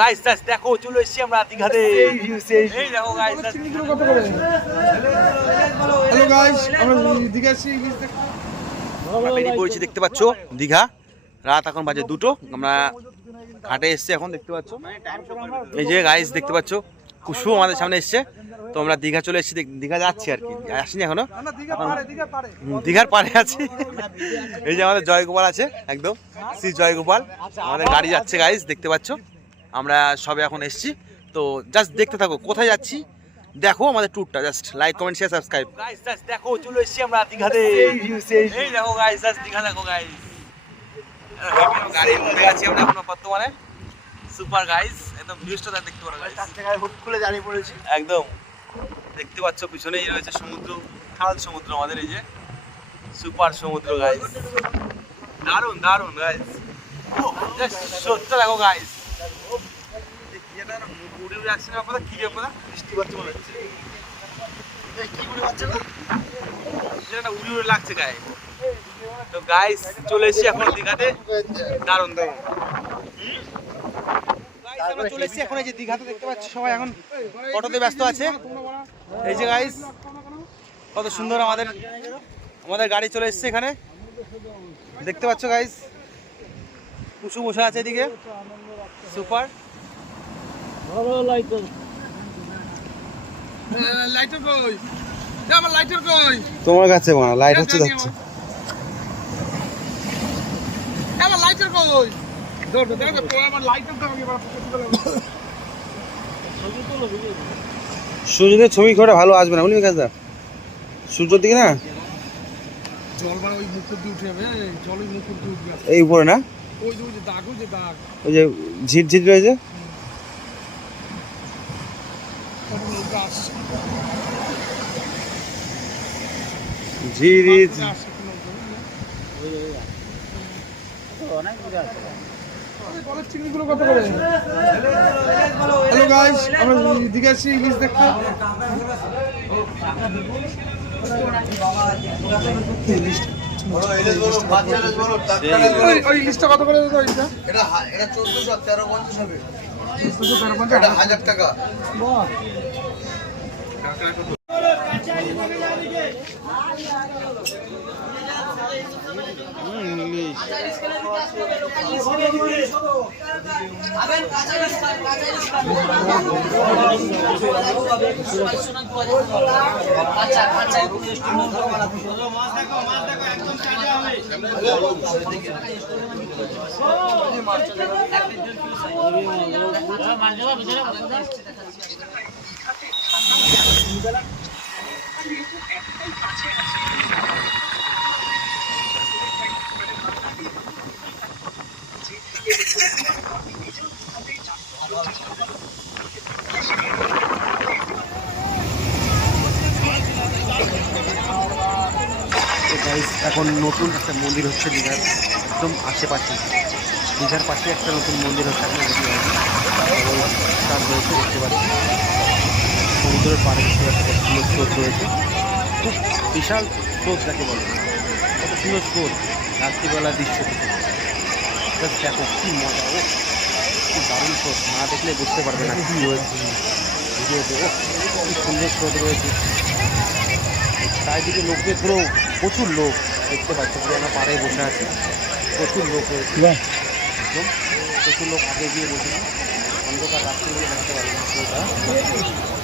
Guys দেখো চলে এসেছি আমরা দীঘাতে। এই দেখো গাইস হ্যালো গাইস, আমরা দীঘা সি বিচ আমরা বেরিয়ে পড়েছি, দেখতে পাচ্ছ দীঘা। রাত এখন বাজে 2টো। আমরা ঘাটে এসেছি এখন, দেখতে পাচ্ছ। এই যে গাইস দেখতে পাচ্ছ কুসু আমাদের সামনে এসছে। তো আমরা দীঘা চলে এসেছি, দীঘা যাচ্ছি আর কি, আসিনি এখনো, দীঘার পাড়ে আছি। এই যে আমাদের জয়গোপাল আছে, একদম শ্রী জয়গোপাল, আমাদের গাড়ি যাচ্ছে গাইস, দেখতে পাচ্ছ। আমরা সবে এখন এসেছি, তো জাস্ট দেখতে থাকো কোথায় যাচ্ছি, দেখো আমাদের ট্যুরটা। Just like comment share subscribe. Guys দেখো চলে এসেছি আমরা দীঘাতে। এই দেখো গাইস জাস্ট দীঘা দেখো গাইস, গাড়ির মধ্যে আছি আমরা এখন বর্তমানে। সুপার গাইস, একদম ভিউজটা দেখতে পারো গাইস, হুট খুলে দাঁড়িয়ে পড়েছি একদম দেখতে পাচ্ছ। পিছনেই রয়েছে সমুদ্র, খাল সমুদ্র আমাদের, এই যে সুপার সমুদ্র গাইস, দারুন দারুন গাইস। সত্যি দেখো গাইস, উড়ে উড়ে আসছে না আপনারা, কি ব্যাপার বৃষ্টি বাচ্চা মনে হচ্ছে, কি উড়ে বাচ্চা না, সেটা উড়ে উড়ে লাগছে গায়ে। তো গাইস চলে এসেছি এখন দীঘাতে, দারুন দারুন। আমরা চলে এসেছি এখন এই যে দীঘাতে, দেখতে পাচ্ছি সবাই এখন ফটোতে ব্যস্ত আছে। এই যে গাইস কত সুন্দর আমাদের গাড়ি চলে এসেছে এখানে, দেখতে পাচ্ছ গাইস। কুসু বসে আছে এদিকে, সুপার। লাইটার কই? আমার লাইটার কই? তোমার কাছে মানে লাইট হচ্ছে, যাচ্ছে। আমার লাইটার কই? দেখো দেখো আমার লাইটার দাও, আমি এবার সূর্যের ছবি করে ভালো আসবে না, বুঝলি কাজটা সূর্যের দিকে না, জল মানে ওই মুকুট দিয়ে উঠে যাবে, জল ওই মুকুট দিয়ে উঠবে এই উপরে না, ওই যে দাগ, ওই যে দাগ, ওই যে ঝিরঝির রয়েছে। ঝিরি চিংড়িগুলো কত করে? হ্যালো গাইস, আমরা দীঘা সি বিচ দেখতে। ওই লিস্টটা কত করে দাও? এটা 1450 হবে, 1000 টাকা। বাহ, এখন নতুন একটা মন্দির হচ্ছে দীঘার একদম আশেপাশে, দীঘার পাশে একটা নতুন মন্দির হচ্ছে, আপনার দেখতে পাচ্ছি সমুদ্রের পাড়ে দেখতে পাচ্ছি কত সুন্দর স্রোত রয়েছে, খুব বিশাল স্রোত যাকে বলে, কত সুন্দর স্রোত রাত্রিবেলা দৃশ্য থেকে। দেখো কি মজা, ও কি দারুণ স্রোত, না দেখলে বুঝতে পারবে না কি রয়েছে ভিডিওতে। ও কি সুন্দর স্রোত রয়েছে, চারিদিকে লোকদের পুরো প্রচুর লোক দেখতে পাচ্ছি, পুরো আমরা পাড়ে বসে আছি, প্রচুর লোক রয়েছে, একদম প্রচুর লোক আগে গিয়ে বসেছি, অন্ধকার রাত্রিগুলো দেখতে পারি না।